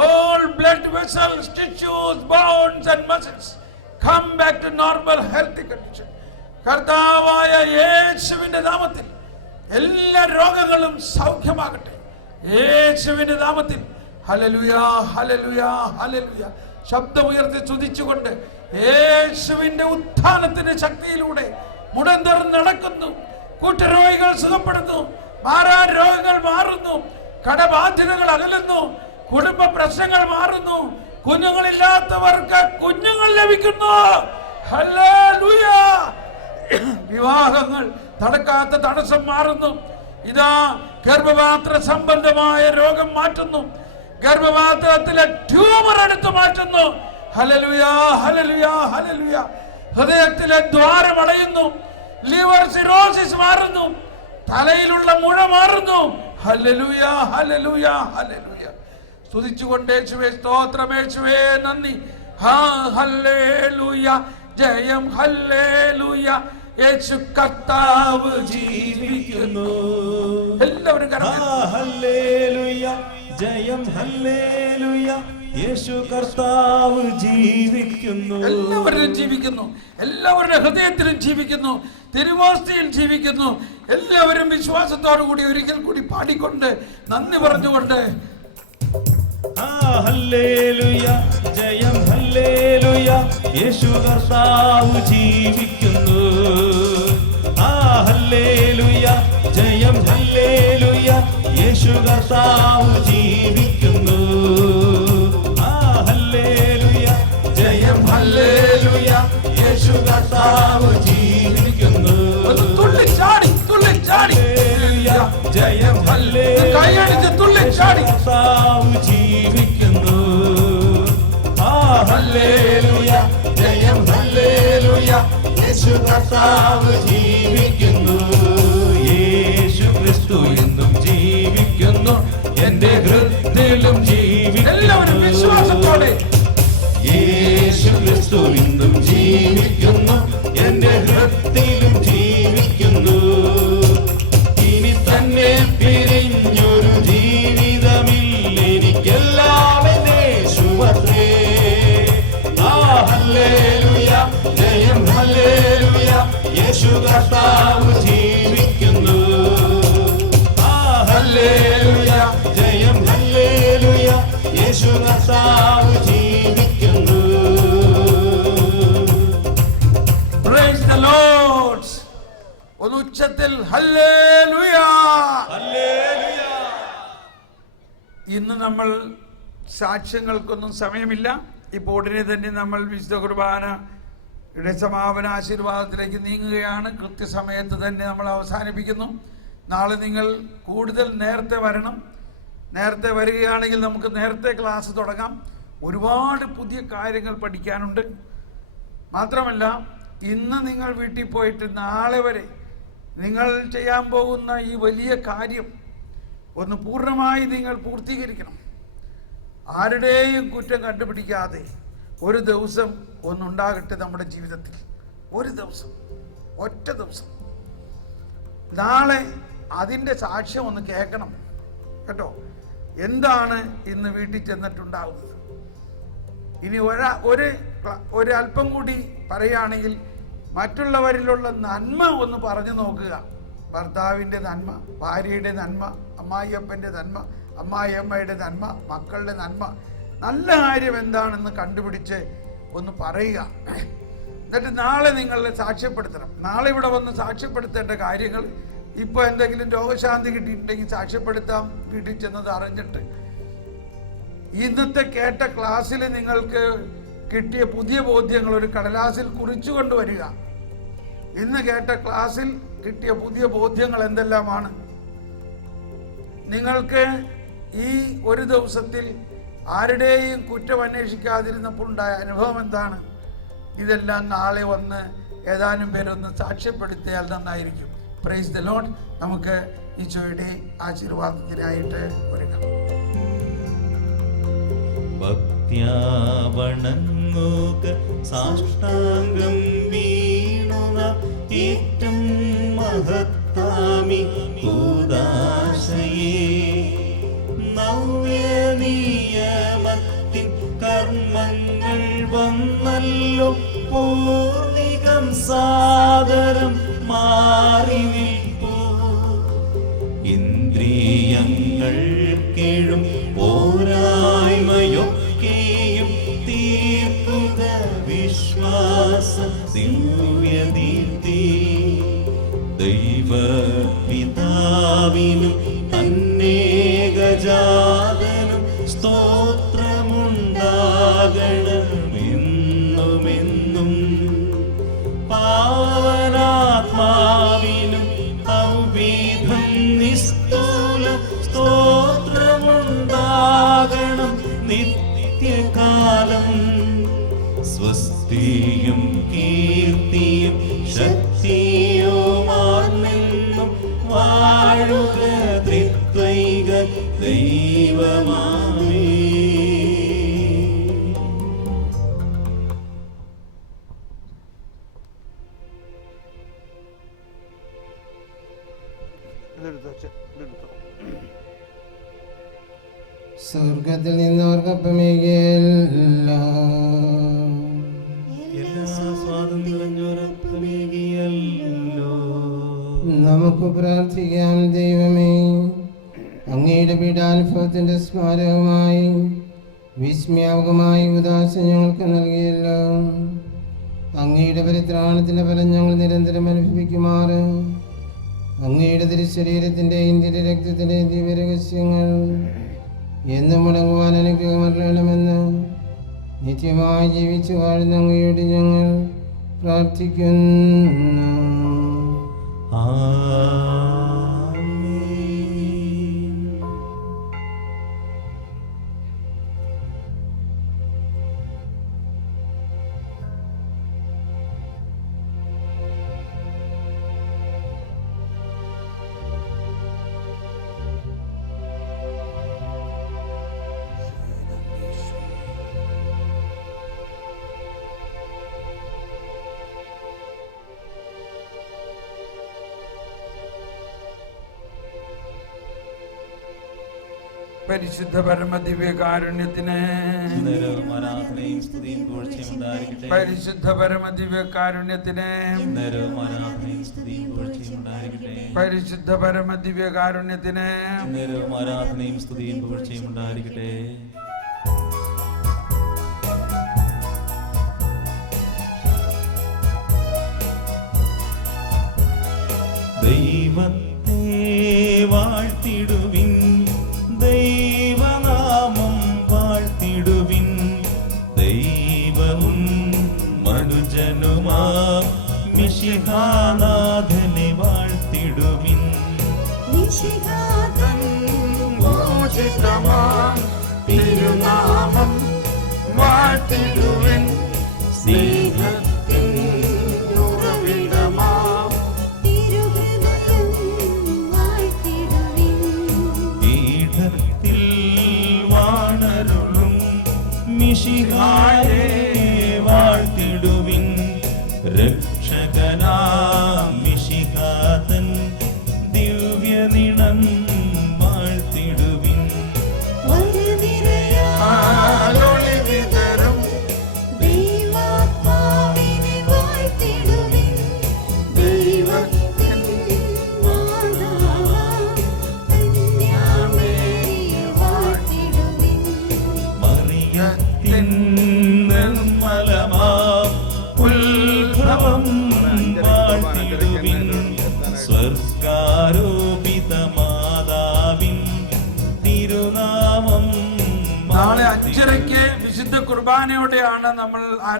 All blood vessels, tissues, bones and muscles come back to normal healthy condition. കർത്താവായ യേശുവിന്റെ നാമത്തിൽ എല്ലാ രോഗങ്ങളും സൗഖ്യമാകട്ടെ. യേശുവിന്റെ നാമത്തിൽ. Hallelujah, hallelujah, hallelujah. ശബ്ദമുയർത്തി സ്തുതിച്ചുകൊണ്ട് യേശുവിന്റെ ഉത്ഥാനത്തിന്റെ ശക്തിയിലൂടെ മുടന്തർ നടക്കുന്നു, കൂട്ടരോഗികൾ സുഖപ്പെടുന്നു, മാറാൻ രോഗങ്ങൾ മാറുന്നു, കടബാധ്യതകൾ അകലുന്നു, കുടുംബ പ്രശ്നങ്ങൾ മാറുന്നു, കുഞ്ഞുങ്ങളില്ലാത്തവർക്ക് കുഞ്ഞുങ്ങൾ ലഭിക്കുന്നു. ഹല്ലേലൂയ. വിവാഹങ്ങൾ നടക്കാത്ത തടസ്സം മാറുന്നു. ഇതാ ഗർഭപാത്ര സംബന്ധമായ രോഗം മാറ്റുന്നു, ഗർഭപാത്രത്തിലെ ട്യൂമർ എടുത്തു മാറ്റുന്നു. Hallelujah, hallelujah, hallelujah. ഹൃദയത്തിലെ ദ്വാരം അടയുന്നു, ലിവർ സിറോസിസ് മാറുന്നു, തലയിലുള്ള മുഴ മാറുന്നു. Hallelujah, hallelujah, hallelujah. സ്തുതിച്ചുകൊണ്ട് യേശുവേ സ്തോത്രം, യേശുവേ നന്ദി. ഹല്ലേലൂയ, ജയം ഹല്ലേലൂയ. യേശു കർത്താവ് ജീവിക്കുന്നു. എല്ലാവരും ഹല്ലേലൂയ, ജയം ഹല്ലേലൂയ. യേശു കർത്താവ് ജീവിക്കുന്നു. എല്ലാവരും ജീവിക്കുന്നു, എല്ലാവരുടെ ഹൃദയത്തിലും ജീവിക്കുന്നു, തിരുവോസ്തിയിൽ ജീവിക്കുന്നു. എല്ലാവരും വിശ്വാസത്തോടു കൂടി ഒരിക്കൽ കൂടി പാടിക്കൊണ്ട് നന്ദി പറഞ്ഞുകൊണ്ട് ഹല്ലേലൂയ, ജയം ഹല്ലേലൂയ. യേശു കർത്താവ് ജീവിക്കുന്നു. ഹല്ലേലൂയ, ജയം ഹല്ലേലൂയ. യേശു കർത്താവ് ജീവിക്കുന്നു. ഹല്ലേലൂയ, ജയം ഹല്ലേലൂയ. യേശു കർത്താവ് ജീവിക്കുന്നു. തുള്ളിച്ചാടി തുള്ളിച്ചാടി ജയം ഹല്ലേലൂയ. കൈയടിച്ച് തുള്ളിച്ചാടി കർത്താവ് ജീവിക്കുന്നു. ഹല്ലേലൂയ, ജയം ഹല്ലേലൂയ. യേശു കർത്താവ് ജീവിക്കുന്നു. യേശു ക്രിസ്തു എന്നും ജീവിക്കുന്നു, എന്റെ ഹൃദയത്തിലും ജീവിക്കുന്നു. എല്ലാവരും വിശ്വാസത്തോടെ യേശു ക്രിസ്തു എന്നും ജീവിക്കുന്നു, എന്റെ ഹൃദയത്തിലും ജീവിക്കുന്നു. ഇനി തന്നെ പിരിഞ്ഞൊരു ജീവിതമില്ല, എനിക്കെല്ലാം യേശുവത്രേ. ഹല്ലേലൂയ, ജയം ഹല്ലേലൂയ. യേശു കർത്താവ് ജീവിക്കുന്നു. ഹല്ലേലൂയ, ജയം ഹല്ലേലൂയ. യേശു കർത്താവ് ജീവിക്കുന്നു. Praise the Lord. ഒരു ഉച്ചത്തിൽ ഹല്ലേലൂയ. ഹല്ലേലൂയ. ഇന്ന് നമ്മൾ സാക്ഷ്യങ്ങൾക്കൊന്നും സമയമില്ല. ഇപ്പോൾ ഉടനെ തന്നെ നമ്മൾ വിശുദ്ധ കുർബാനയുടെ സമാപന ആശീർവാദത്തിലേക്ക് നീങ്ങുകയാണ്. കൃത്യസമയത്ത് തന്നെ നമ്മൾ അവസാനിപ്പിക്കുന്നു. നാളെ നിങ്ങൾ കൂടുതൽ നേരത്തെ വരണം. നേരത്തെ വരികയാണെങ്കിൽ നമുക്ക് നേരത്തെ ക്ലാസ് തുടങ്ങാം. ഒരുപാട് പുതിയ കാര്യങ്ങൾ പഠിക്കാനുണ്ട്. മാത്രമല്ല, ഇന്ന് നിങ്ങൾ വീട്ടിൽ പോയിട്ട് നാളെ വരെ നിങ്ങൾ ചെയ്യാൻ പോകുന്ന ഈ വലിയ കാര്യം ഒന്ന് പൂർണ്ണമായി നിങ്ങൾ പൂർത്തീകരിക്കണം. ആരുടെയും കുറ്റം കണ്ടുപിടിക്കാതെ ഒരു ദിവസം ഒന്നുണ്ടാകട്ടെ നമ്മുടെ ജീവിതത്തിൽ. ഒരു ദിവസം, ഒറ്റ ദിവസം. നാളെ അതിൻ്റെ സാക്ഷ്യം ഒന്ന് കേൾക്കണം കേട്ടോ. എന്താണ് ഇന്ന് വീട്ടിൽ ചെന്നിട്ടുണ്ടാകുന്നത്? ഇനി ഒരല്പം കൂടി പറയുകയാണെങ്കിൽ, മറ്റുള്ളവരിലുള്ള നന്മ ഒന്ന് പറഞ്ഞു നോക്കുക. ഭർത്താവിൻ്റെ നന്മ, ഭാര്യയുടെ നന്മ, അമ്മായിയപ്പൻ്റെ നന്മ, അമ്മായിയമ്മയുടെ നന്മ, മക്കളുടെ നന്മ, നല്ല കാര്യം എന്താണെന്ന് കണ്ടുപിടിച്ച് ഒന്ന് പറയുക. എന്നിട്ട് നാളെ നിങ്ങളെ സാക്ഷ്യപ്പെടുത്തണം. നാളെ ഇവിടെ വന്ന് സാക്ഷ്യപ്പെടുത്തേണ്ട കാര്യങ്ങൾ, ഇപ്പോൾ എന്തെങ്കിലും രോഗശാന്തി കിട്ടിയിട്ടുണ്ടെങ്കിൽ സാക്ഷ്യപ്പെടുത്താം വീട്ടിൽ ചെന്നത് അറിഞ്ഞിട്ട്. ഇന്നത്തെ കേട്ട ക്ലാസ്സിൽ നിങ്ങൾക്ക് കിട്ടിയ പുതിയ ബോധ്യങ്ങൾ ഒരു കടലാസിൽ കുറിച്ചുകൊണ്ട് വരിക. ഇന്ന് കേട്ട ക്ലാസ്സിൽ കിട്ടിയ പുതിയ ബോധ്യങ്ങൾ എന്തെല്ലാമാണ്? നിങ്ങൾക്ക് ഈ ഒരു ദിവസത്തിൽ ആരുടെയും കുറ്റം അന്വേഷിക്കാതിരുന്നപ്പോൾ ഉണ്ടായ അനുഭവം എന്താണ്? ഇതെല്ലാം നാളെ വന്ന് ഏതാനും പേരൊന്ന് സാക്ഷ്യപ്പെടുത്തിയാൽ നന്നായിരിക്കും. Praise the Lord. നമുക്ക് ഈശോയുടെ ആശീർവാദത്തിനായിട്ട് ഒരുങ്ങാം. ഭക്ത്യാവണങ്ങുക സാഷ്ടാംഗം വീണുക ഏറ്റം മഹത്താമി കൂദാശയേ നവ്യ നിയമ പൂർണികം സാദരം മാറി നിൽപ്പൂ ഇന്ദ്രിയങ്ങൾ കേഴും പോരായ്മയൊക്കെയും തീർക്കുക വിശ്വാസ ദിവ്യദീപ്തി ദൈവപിതാവിനും തന്നേകജാതനും സ്തോത്രമുണ്ടാകണമെന്നുമെന്നും പാവനാത്മാവിനും ഔവീധം നിസ്തൂല സ്തോത്രമുണ്ടാകണം നിത്യകാലം സ്വസ്തിയും കീർത്തിയും ശക്തിയുമാർന്നെന്നും വാഴുക ത്രിത്വൈക ദൈവമാമേ. സ്വർഗത്തിൽ നിന്നവർക്കപ്പമേകിയല്ലോ എല്ലാ സ്വാതന്ത്ര്യമേകിയല്ലോ നമുക്ക് പ്രാർത്ഥിക്കാം. ദൈവമേ, അങ്ങയുടെ പീഡാനുഭവത്തിന്റെ സ്മാരകമായി വിസ്മയാവകമായ ഉദാശ ഞങ്ങൾക്ക് നൽകിയല്ലോ. അങ്ങയുടെ പരിത്രാണത്തിന്റെ ഫലം ഞങ്ങൾ നിരന്തരം അനുഭവിക്കുമാറ് അങ്ങയുടെ തിരുശരീരത്തിന്റെയും തിരുരക്തത്തിന്റെയും ദിവ്യരഹസ്യങ്ങൾ എന്നും മുടങ്ങുവാൻ അനുഗ്രഹമരണമെന്ന് നിത്യമായി ജീവിച്ചു വാഴുന്ന അങ്ങയോട് ഞങ്ങൾ പ്രാർത്ഥിക്കുന്നു. പരിശുദ്ധ പരമദിവ്യകാരുണ്യത്തിന് ആരാധനയും സ്തുതിയും പുകഴ്ചയും ഉണ്ടായിരിക്കട്ടെ. പരിശുദ്ധ പരമദിവ്യകാരുണ്യത്തിന് ആരാധനയും സ്തുതിയും പുകഴ്ചയും ഉണ്ടായിരിക്കട്ടെ. പരിശുദ്ധ പരമദിവ്യകാരുണ്യത്തിന് ആരാധനയും സ്തുതിയും പുകഴ്ചയും ഉണ്ടായിരിക്കട്ടെ. ദൈവത്തെ വാഴ്ത്തിടുവിൻ, ദൈവനാമം വാഴ്ത്തിടുവിൻ, ദൈവവും മനുജനുമാ മിശിഹാനാഥനെ വാഴ്ത്തിടുവിൻ. മോചിതമാം തിരുനാമം വാഴ്ത്തിടുവിൻ, സ്നേഹത്തിൻ ഉറവിടമാം പീഠത്തിൽ വാണരുളും മിശിഹായെ വാഴ്ത്തിടുവിൻ, രക്ഷകനാം മിശിഹാതൻ ദിവ്യനിണം വാഴ്ത്തിടുവിൻ. ആലൊളിവിതരും ദൈവത്തിൻ മറിയത്തിൻ നിർമ്മലമാം ഉത്ഭവം വാഴ്ത്തിടുവിൻ, സ്വർഗാരോപിത മാതാവിൻ തിരുനാമം നാളെ വാഴ്ത്തിടുവിൻ. 5:30 വിശുദ്ധ കുർബാനയോടെയാണ് നമ്മൾ